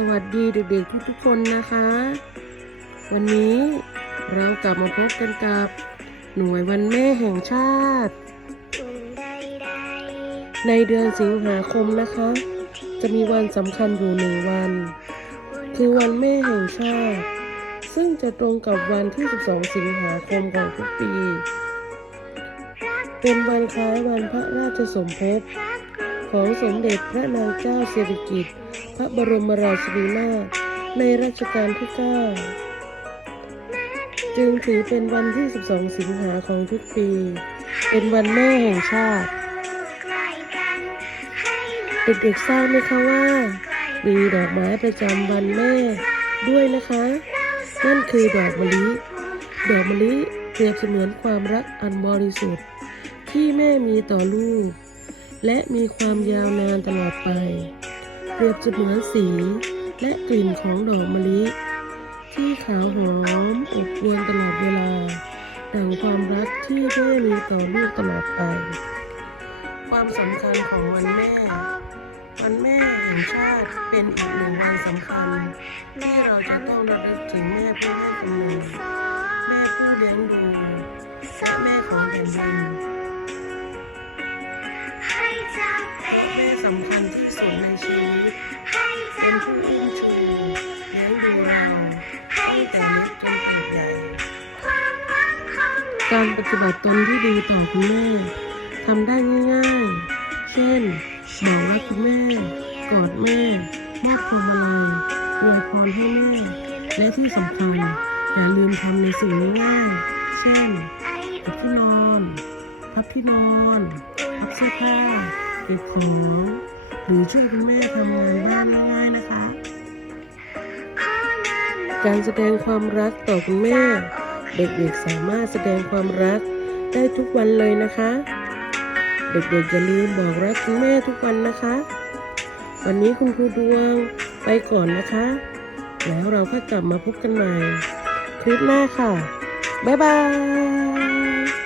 สวัสดีเด็กๆทุกๆคนนะคะ วันนี้เรากลับมาพบกันกับหน่วยวันแม่แห่งชาติ ในเดือนสิงหาคมนะคะ จะมีวันสำคัญอยู่หนึ่งวัน คือวันแม่แห่งชาติ ซึ่งจะตรงกับวันที่ 12 สิงหาคมของทุกปี เป็นวันคล้ายวันพระราชสมภพ ของสมเด็จพระนางเจ้าสิริกิติ์พระบรมราชินีนาถในรัชกาลที่ 9 จึงถือเป็นวันที่ 12 สิงหาของทุกปี เป็นวันแม่แห่งชาติ เด็กๆทราบไหมคะว่า มีดอกไม้ประจำวันแม่ด้วยนะคะ นั่นคือดอกมะลิ ดอกมะลิเปรียบเสมือนความรักอันบริสุทธิ์ที่แม่มีต่อลูก และมีความยาวนานตลอดไป เปรียบเสมือนสีและกลิ่นของดอกมะลิ ที่ขาวหอมอบอวลตลอดเวลาดังความรักที่แม่มีต่อลูกตลอดไป ความสำคัญของวันแม่ วันแม่แห่งชาติเป็นอีกหนึ่งวันสำคัญที่เราจะต้องระลึกถึงแม่ผู้ให้กำเนิด พราะแม่สำคัญที่สุดในชีวิต เป็นผู้อุ้มชูเลี้ยงดูเราตั้งแต่เล็กจนเติบใหญ่ การปฏิบัติตนที่ดีต่อคุณแม่ทำได้ง่าย ๆ เช่นบอกรักคุณแม่ กอดแม่ มอบพวงมาลัยอวยพรให้แม่ และที่สำคัญอย่าลืมทำในสิ่งง่ายๆเช่นกับที่นอน พับที่นอน พับเสื้อผ้า เก็บของหรือช่วยคุณแม่ทำงานบ้านง่ายๆนะคะ การแสดงความรักต่อคุณแม่ เด็กๆสามารถแสดงความรักได้ทุกวันเลยนะคะ เด็กๆอย่าลืมบอกรักคุณแม่ทุกวันนะคะ วันนี้คุณครูดวงไปก่อนนะคะ แล้วเราก็กลับมาพบกันใหม่คลิปหน้าค่ะ บ๊ายบาย